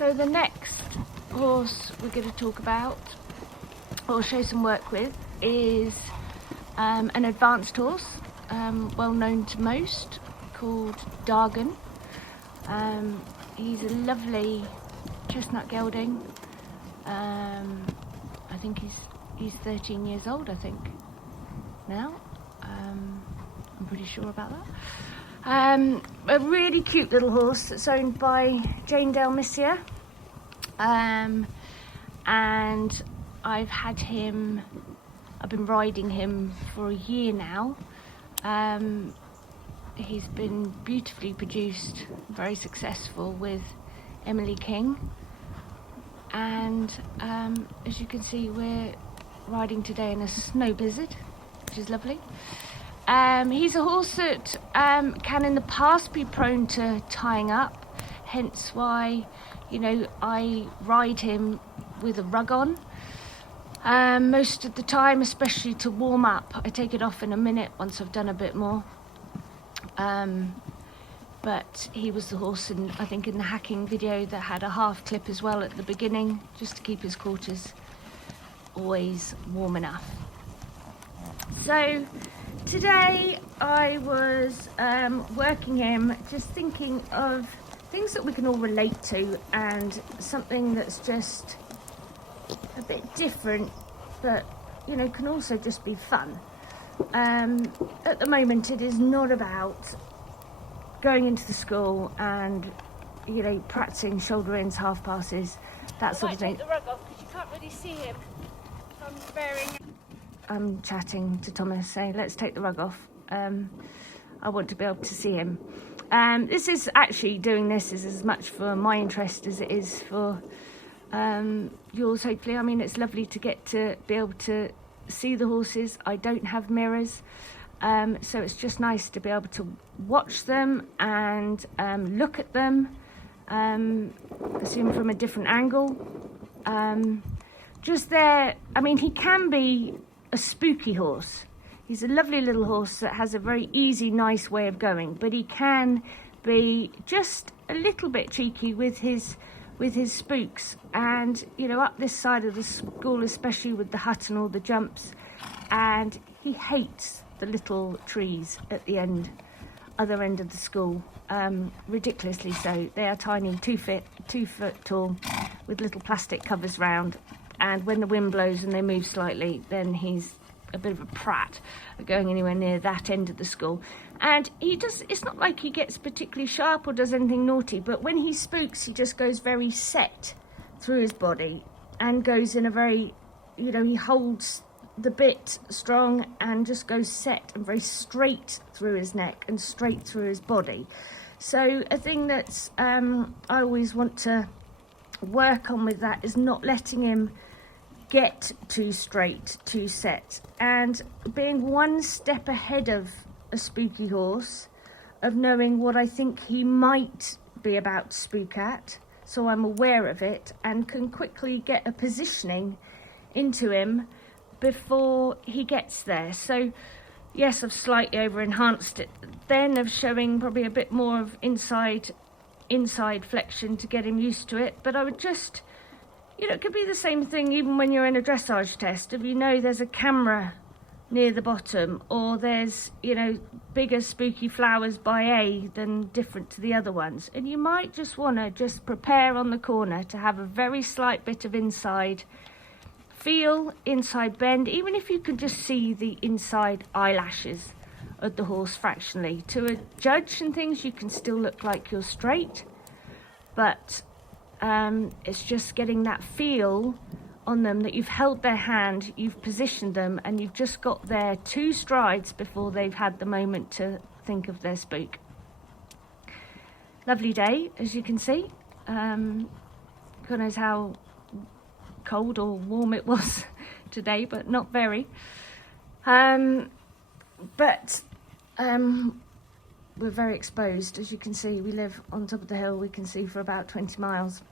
So the next horse we're going to talk about or show some work with is an advanced horse, well known to most, called Dargan. He's a lovely chestnut gelding. I think he's 13 years old, I think, now. I'm pretty sure about that. A really cute little horse that's owned by Jane Delmisia. And I've been riding him for a year now. He's been beautifully produced, very successful with Emily King. And as you can see, we're riding today in a snow blizzard, which is lovely. He's a horse that can in the past be prone to tying up, hence why, I ride him with a rug on. Most of the time, especially to warm up, I take it off in a minute once I've done a bit more. But he was the horse, I think in the hacking video, that had a half clip as well at the beginning, just to keep his quarters always warm enough. So today I was working him, just thinking of things that we can all relate to, and something that's just a bit different, but can also just be fun. At the moment, it is not about going into the school and practicing shoulder ins, half passes, that sort of thing. Take the rug off because you can't really see him. I'm chatting to Thomas, saying let's take the rug off. I want to be able to see him. This is actually, doing this is as much for my interest as it is for yours, hopefully. I mean, it's lovely to get to be able to see the horses. I don't have mirrors, so it's just nice to be able to watch them and look at them, see them from a different angle. Just there, I mean, he can be a spooky horse. He's a lovely little horse that has a very easy, nice way of going, but he can be just a little bit cheeky with his spooks. And up this side of the school, especially with the hut and all the jumps, and he hates the little trees at the other end of the school, ridiculously so. They are tiny, 2 foot tall, with little plastic covers round, and when the wind blows and they move slightly, then he's a bit of a prat at going anywhere near that end of the school. And it's not like he gets particularly sharp or does anything naughty, but when he spooks, he just goes very set through his body and goes in a very, he holds the bit strong and just goes set and very straight through his neck and straight through his body. So a thing that's I always want to work on with that is not letting him get too straight, too set, and being one step ahead of a spooky horse, of knowing what I think he might be about to spook at, so I'm aware of it and can quickly get a positioning into him before he gets there. So yes, I've slightly over enhanced it then, of showing probably a bit more of inside flexion to get him used to it, but I would just, it could be the same thing even when you're in a dressage test. If there's a camera near the bottom, or there's, bigger spooky flowers by A than different to the other ones, and you might just want to just prepare on the corner to have a very slight bit of inside feel, inside bend, even if you can just see the inside eyelashes of the horse fractionally. To a judge and things, you can still look like you're straight, but it's just getting that feel on them, that you've held their hand, you've positioned them, and you've just got their 2 strides before they've had the moment to think of their spook. Lovely day, as you can see. God knows how cold or warm it was today, but not very. But we're very exposed, as you can see. We live on top of the hill. We can see for about 20 miles.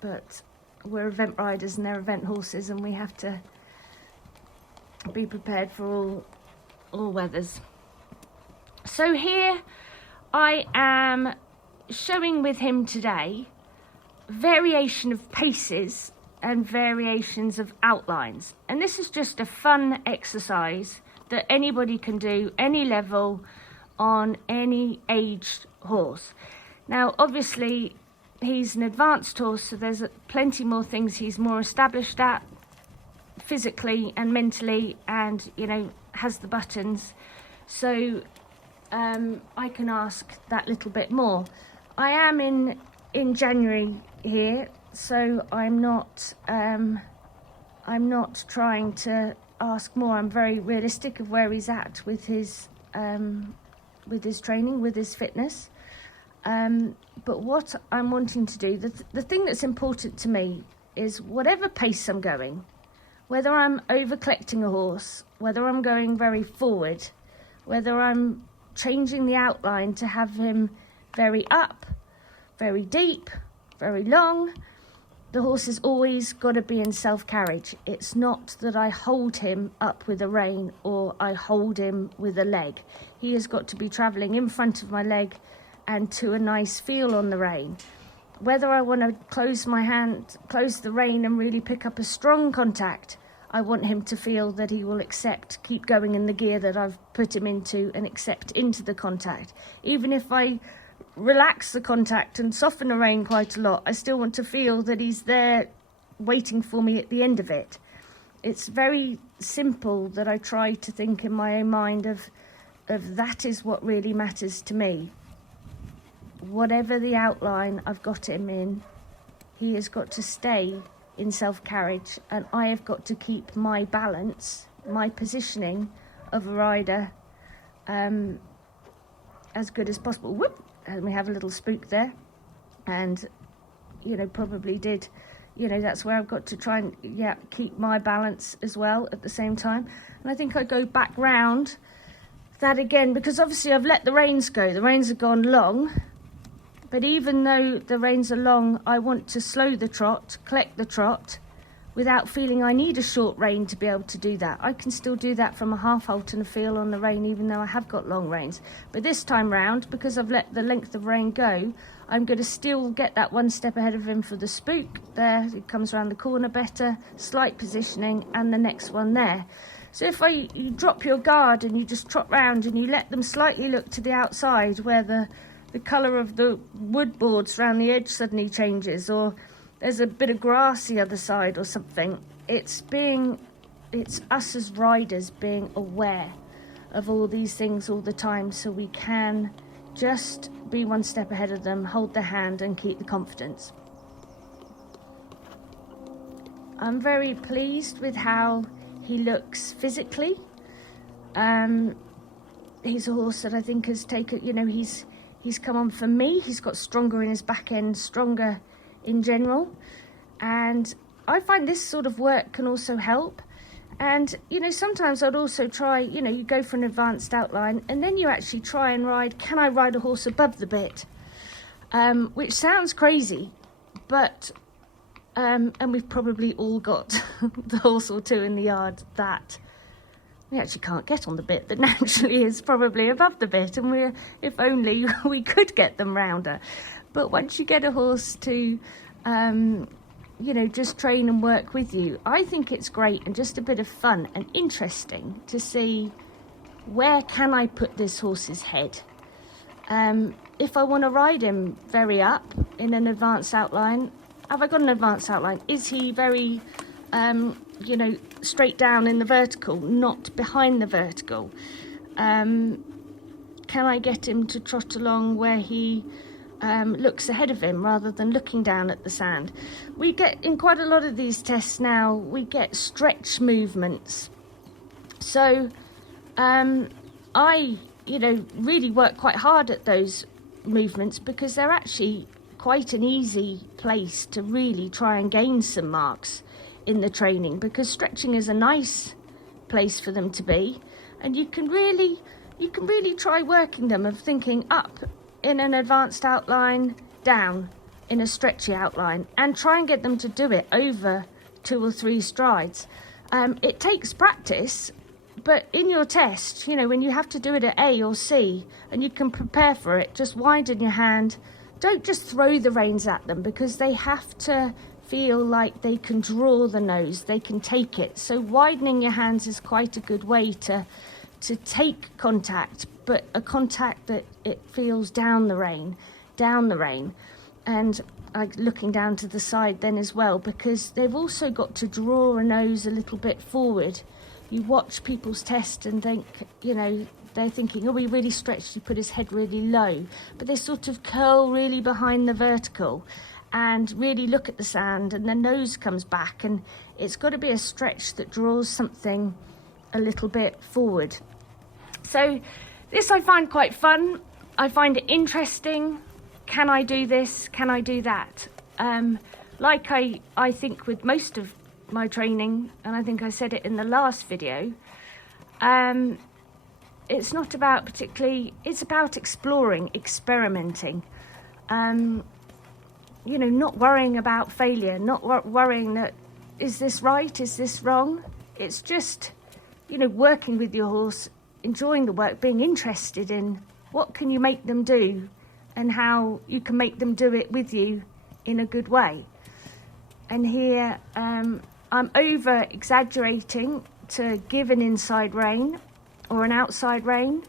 But we're event riders and they're event horses, and we have to be prepared for all weathers. So here I am showing with him today variation of paces and variations of outlines. And this is just a fun exercise that anybody can do, any level, on any aged horse. Now, obviously, he's an advanced horse, so there's plenty more things he's more established at, physically and mentally, and, you know, has the buttons. So I can ask that little bit more. I am in January here, so I'm not trying to ask more. I'm very realistic of where he's at with his training, with his fitness. But what I'm wanting to do, the thing that's important to me is whatever pace I'm going, whether I'm over collecting a horse, whether I'm going very forward, whether I'm changing the outline to have him very up, very deep, very long, the horse has always got to be in self-carriage. It's not that I hold him up with a rein or I hold him with a leg. He has got to be travelling in front of my leg and to a nice feel on the rein. Whether I want to close my hand, close the rein and really pick up a strong contact, I want him to feel that he will keep going in the gear that I've put him into and accept into the contact. Even if I relax the contact and soften the rein quite a lot, I still want to feel that he's there waiting for me at the end of it. It's very simple that I try to think in my own mind of that is what really matters to me. Whatever the outline I've got him in, he has got to stay in self-carriage, and I have got to keep my balance, my positioning of a rider as good as possible. Whoop! And we have a little spook there, and you know, probably did, you know, that's where I've got to try and keep my balance as well at the same time. And I think I go back round that again, because obviously I've let the reins go. The reins have gone long, but even though the reins are long, I want to slow the trot, collect the trot, without feeling I need a short rein to be able to do that. I can still do that from a half halt and a feel on the rein, even though I have got long reins. But this time round, because I've let the length of rein go, I'm going to still get that one step ahead of him for the spook. There, it comes around the corner better, slight positioning, and the next one there. So if you drop your guard and you just trot round and you let them slightly look to the outside where the colour of the wood boards around the edge suddenly changes, or there's a bit of grass the other side or something. It's us as riders being aware of all these things all the time, so we can just be one step ahead of them, hold their hand and keep the confidence. I'm very pleased with how he looks physically. He's a horse that I think has taken, you know, he's come on for me. He's got stronger in his back end, stronger in general. And I find this sort of work can also help. And, you know, sometimes I'd also try, you know, you go for an advanced outline and then you actually try and ride, can I ride a horse above the bit? Which sounds crazy, but, and we've probably all got the horse or two in the yard that we actually can't get on the bit that naturally is probably above the bit, and if only we could get them rounder. But once you get a horse to, you know, just train and work with you, I think it's great and just a bit of fun and interesting to see where can I put this horse's head. If I want to ride him very up in an advanced outline, have I got an advanced outline? Is he very, you know, straight down in the vertical, not behind the vertical? Can I get him to trot along where he looks ahead of him rather than looking down at the sand? We get, in quite a lot of these tests now, we get stretch movements. So I, you know, really work quite hard at those movements because they're actually quite an easy place to really try and gain some marks in the training, because stretching is a nice place for them to be, and you can really try working them of thinking up in an advanced outline, down in a stretchy outline, and try and get them to do it over 2 or 3 strides. It takes practice, but in your test, you know, when you have to do it at A or C and you can prepare for it, just widen your hand, don't just throw the reins at them, because they have to feel like they can draw the nose, they can take it. So widening your hands is quite a good way to take contact, but a contact that it feels down the rein, and looking down to the side then as well, because they've also got to draw a nose a little bit forward. You watch people's test and think, you know, they're thinking, oh, he really stretched, he put his head really low, but they sort of curl really behind the vertical and really look at the sand, and the nose comes back, and it's got to be a stretch that draws something a little bit forward. So this I find quite fun. I find it interesting. Can I do this? Can I do that? Like I think with most of my training, and I think I said it in the last video, it's not about particularly, it's about exploring, experimenting. You know, not worrying about failure, not worrying that, is this right, is this wrong? It's just, you know, working with your horse, enjoying the work, being interested in what can you make them do and how you can make them do it with you in a good way. And here I'm over exaggerating to give an inside rein or an outside rein,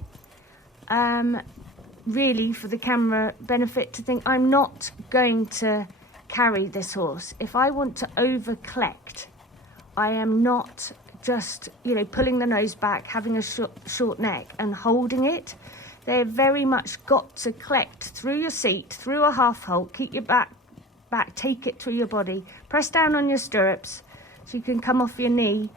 really for the camera benefit, to think I'm not going to carry this horse. If I want to over collect, I am not just, you know, pulling the nose back, having a short neck and holding it. They've very much got to collect through your seat, through a half halt, keep your back, take it through your body, press down on your stirrups so you can come off your knee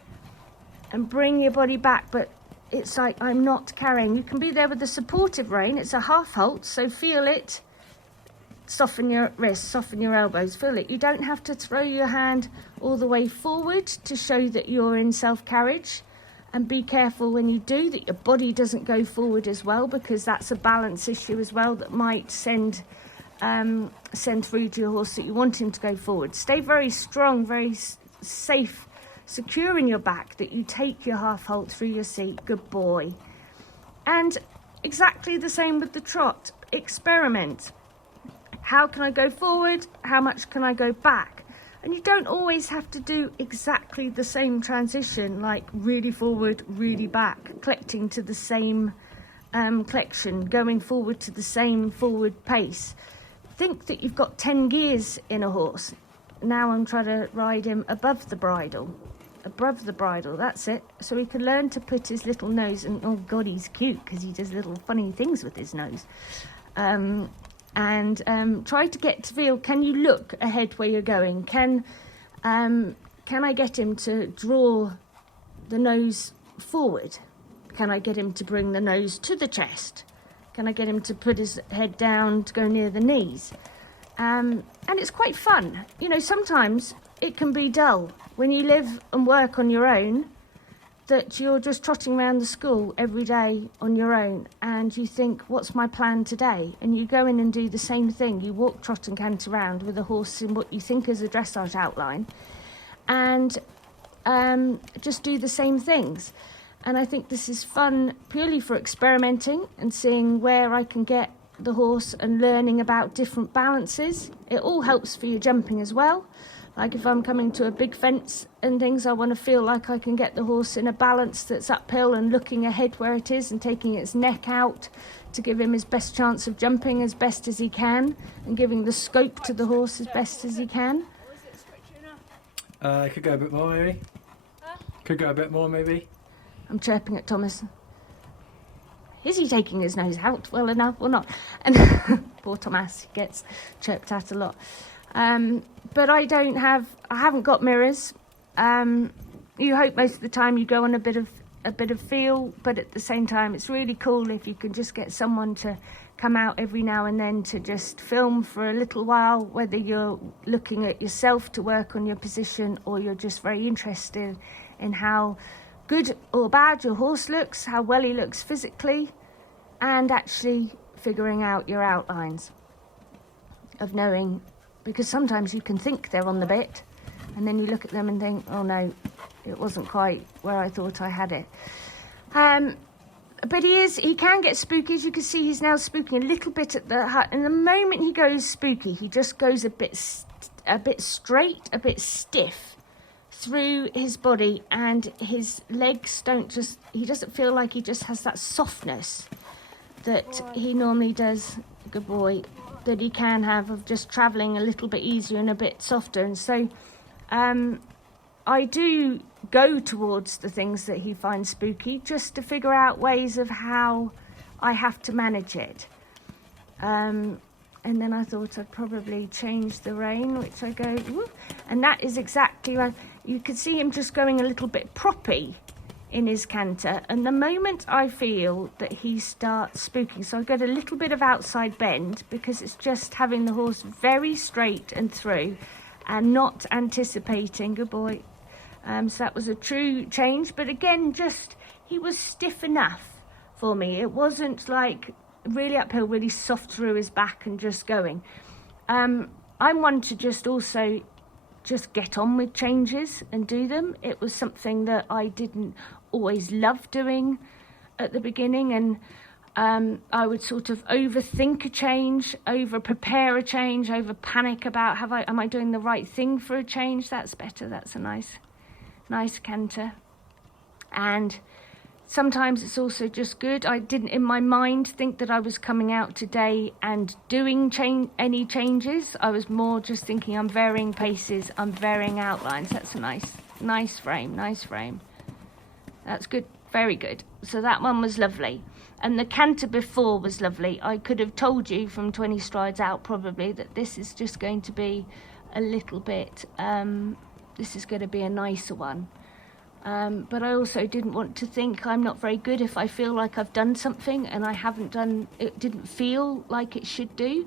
and bring your body back. But it's like I'm not carrying. You can be there with a supportive rein. It's a half halt, so feel it. Soften your wrists, soften your elbows, feel it. You don't have to throw your hand all the way forward to show that you're in self-carriage. And be careful when you do that your body doesn't go forward as well, because that's a balance issue as well that might send through to your horse that you want him to go forward. Stay very strong, very safe, secure in your back, that you take your half halt through your seat. Good boy. And exactly the same with the trot. Experiment. How can I go forward? How much can I go back? And you don't always have to do exactly the same transition, like really forward, really back, collecting to the same collection, going forward to the same forward pace. Think that you've got 10 gears in a horse. Now I'm trying to ride him above the bridle, that's it. So he can learn to put his little nose, and oh God, he's cute because he does little funny things with his nose. And try to get to feel, can you look ahead where you're going? Can I get him to draw the nose forward? Can I get him to bring the nose to the chest? Can I get him to put his head down to go near the knees? And it's quite fun. You know, sometimes it can be dull when you live and work on your own, that you're just trotting around the school every day on your own, and you think, what's my plan today? And you go in and do the same thing. You walk, trot and cant around with a horse in what you think is a dressage outline, and just do the same things. And I think this is fun purely for experimenting and seeing where I can get the horse and learning about different balances. It all helps for your jumping as well. Like if I'm coming to a big fence and things, I want to feel like I can get the horse in a balance that's uphill and looking ahead where it is and taking its neck out to give him his best chance of jumping as best as he can, and giving the scope to the horse as best as he can. Could go a bit more maybe. Could go a bit more maybe. I'm chirping at Thomas. Is he taking his nose out well enough or not? And poor Thomas gets chirped at a lot. But I haven't got mirrors. You hope most of the time you go on a bit of feel, but at the same time it's really cool if you can just get someone to come out every now and then to just film for a little while, whether you're looking at yourself to work on your position or you're just very interested in how good or bad your horse looks, how well he looks physically, and actually figuring out your outlines of knowing. Because sometimes you can think they're on the bit, and then you look at them and think, oh no, it wasn't quite where I thought I had it. But he can get spooky. As you can see, he's now spooking a little bit at the hut. And the moment he goes spooky, he just goes a bit straight, a bit stiff through his body, and his legs he doesn't feel like he just has that softness that he normally does, good boy, that he can have of just travelling a little bit easier and a bit softer. And so I do go towards the things that he finds spooky just to figure out ways of how I have to manage it. And then I thought I'd probably change the rein, which I go, whoop, and that is exactly right. You can see him just going a little bit proppy in his canter. And the moment I feel that he starts spooking, so I get a little bit of outside bend, because it's just having the horse very straight and through and not anticipating, good boy. So that was a true change. But again, just he was stiff enough for me. It wasn't like really uphill, really soft through his back and just going. I'm one to just also just get on with changes and do them. It was something that I didn't always love doing at the beginning, and I would sort of overthink a change, over prepare a change, over panic about am I doing the right thing for a change? That's better. That's a nice canter. And sometimes it's also just good. I didn't in my mind think that I was coming out today and doing any changes. I was more just thinking I'm varying paces, I'm varying outlines. That's a nice frame. That's good, very good. So that one was lovely. And the canter before was lovely. I could have told you from 20 strides out probably that this is just going to be a little bit, this is going to be a nicer one. But I also didn't want to think I'm not very good if I feel like I've done something and I haven't done, it didn't feel like it should do.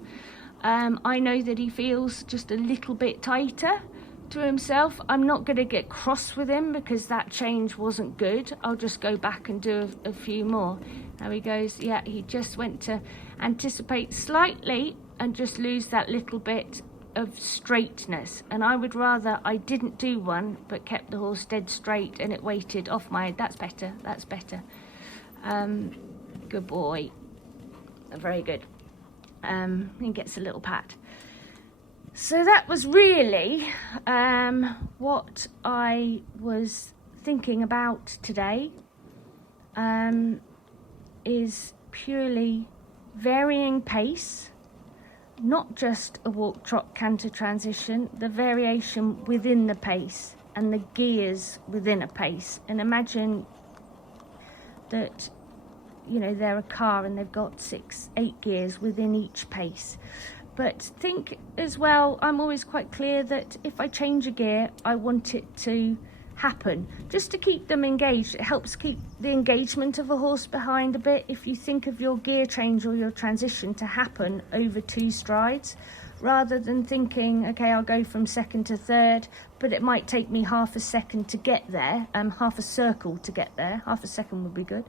I know that he feels just a little bit tighter to himself. I'm not going to get cross with him because that change wasn't good. I'll just go back and do a few more. There he goes. Yeah, he just went to anticipate slightly and just lose that little bit of straightness, and I would rather I didn't do one but kept the horse dead straight and it waited off my head. That's better. Good boy, very good. He gets a little pat. So that was really what I was thinking about today, is purely varying pace. Not just a walk, trot, canter transition, the variation within the pace and the gears within a pace. And imagine that, you know, they're a car and they've got 6-8 gears within each pace. But think as well, I'm always quite clear that if I change a gear, I want it to happen, just to keep them engaged. It helps keep the engagement of a horse behind a bit. If you think of your gear change or your transition to happen over 2 strides, rather than thinking, okay, I'll go from second to third, but it might take me half a second to get there, half a circle to get there. Half a second would be good.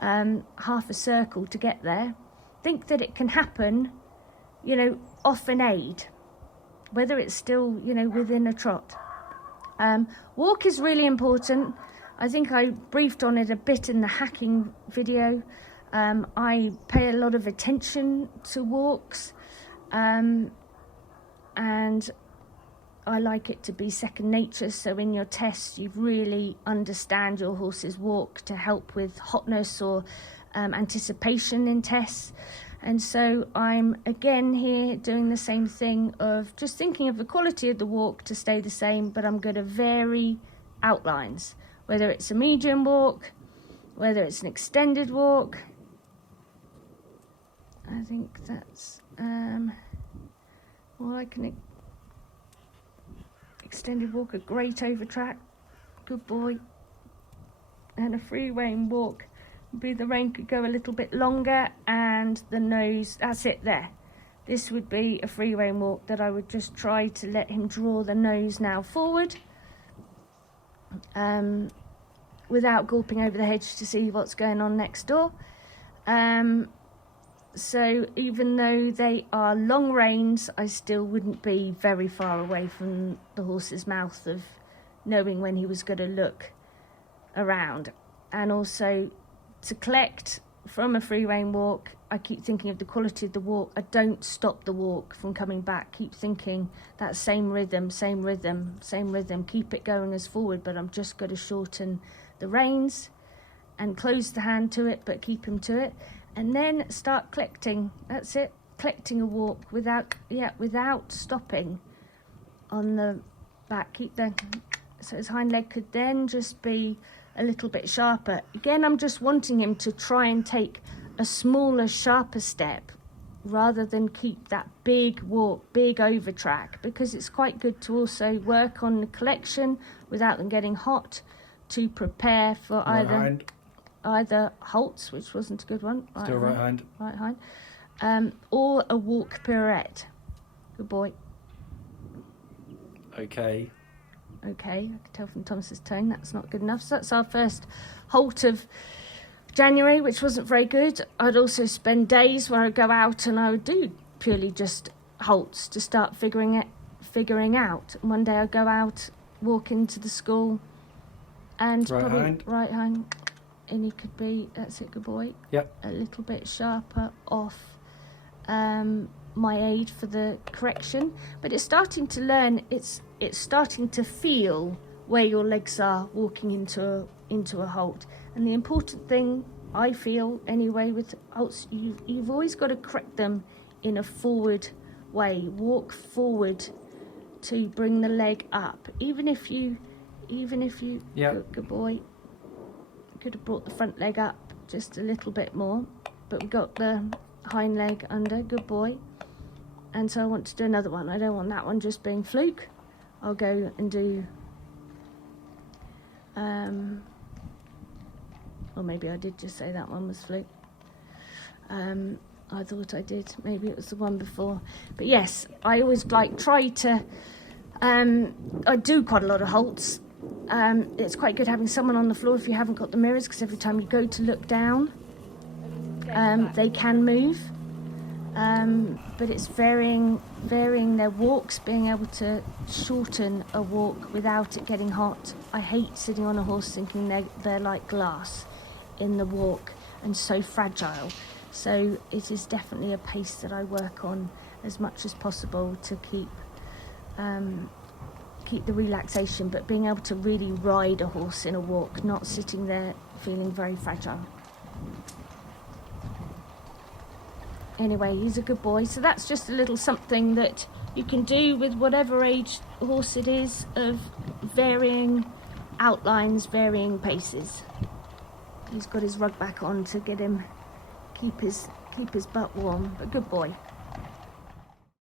Half a circle to get there. Think that it can happen, you know, off an aid, whether it's still, you know, within a trot. Walk is really important. I think I briefed on it a bit in the hacking video. I pay a lot of attention to walks, and I like it to be second nature. So in your tests, you really understand your horse's walk to help with hotness or anticipation in tests. And so I'm again here doing the same thing of just thinking of the quality of the walk to stay the same, but I'm going to vary outlines, whether it's a medium walk, whether it's an extended walk. I think that's all I can. Extended walk, a great over track, good boy, and a free rein walk. Be the rein could go a little bit longer and the nose, that's it there. This would be a free rein walk that I would just try to let him draw the nose now forward, without gulping over the hedge to see what's going on next door. So even though they are long reins, I still wouldn't be very far away from the horse's mouth of knowing when he was going to look around. And also to collect from a free rein walk, I keep thinking of the quality of the walk. I don't stop the walk from coming back. Keep thinking that same rhythm, same rhythm, same rhythm. Keep it going as forward, but I'm just going to shorten the reins and close the hand to it, but keep him to it. And then start collecting. That's it. Collecting a walk without stopping on the back. Keep the, so his hind leg could then just be a little bit sharper. Again, I'm just wanting him to try and take a smaller, sharper step rather than keep that big walk, big over track, because it's quite good to also work on the collection without them getting hot, to prepare for either halts, which wasn't a good one. Still right hind. Right hind. Or a walk pirouette. Good boy. Okay. Okay, I can tell from Thomas's tone that's not good enough. So that's our first halt of January, which wasn't very good. I'd also spend days where I'd go out and I would do purely just halts to start figuring out. And one day I'd go out, walk into the school, and right hind, and he could be, that's it, good boy. Yep. A little bit sharper off my aid for the correction, but it's starting to learn. It's starting to feel where your legs are walking into a halt. And the important thing, I feel anyway, with halts, you've always got to correct them in a forward way. Walk forward to bring the leg up. Even if you, good boy, could have brought the front leg up just a little bit more, but we got the hind leg under, good boy. And so I want to do another one. I don't want that one just being fluke. I'll go and do, or maybe I did just say that one was fluke. I thought I did. Maybe it was the one before. But yes, I always try to, I do quite a lot of halts. It's quite good having someone on the floor if you haven't got the mirrors, because every time you go to look down, they can move. But it's varying their walks, being able to shorten a walk without it getting hot. I hate sitting on a horse thinking they're like glass in the walk and so fragile. So it is definitely a pace that I work on as much as possible to keep the relaxation, but being able to really ride a horse in a walk, not sitting there feeling very fragile. Anyway, he's a good boy. So that's just a little something that you can do with whatever age horse it is, of varying outlines, varying paces. He's got his rug back on to get him, keep his butt warm, but good boy.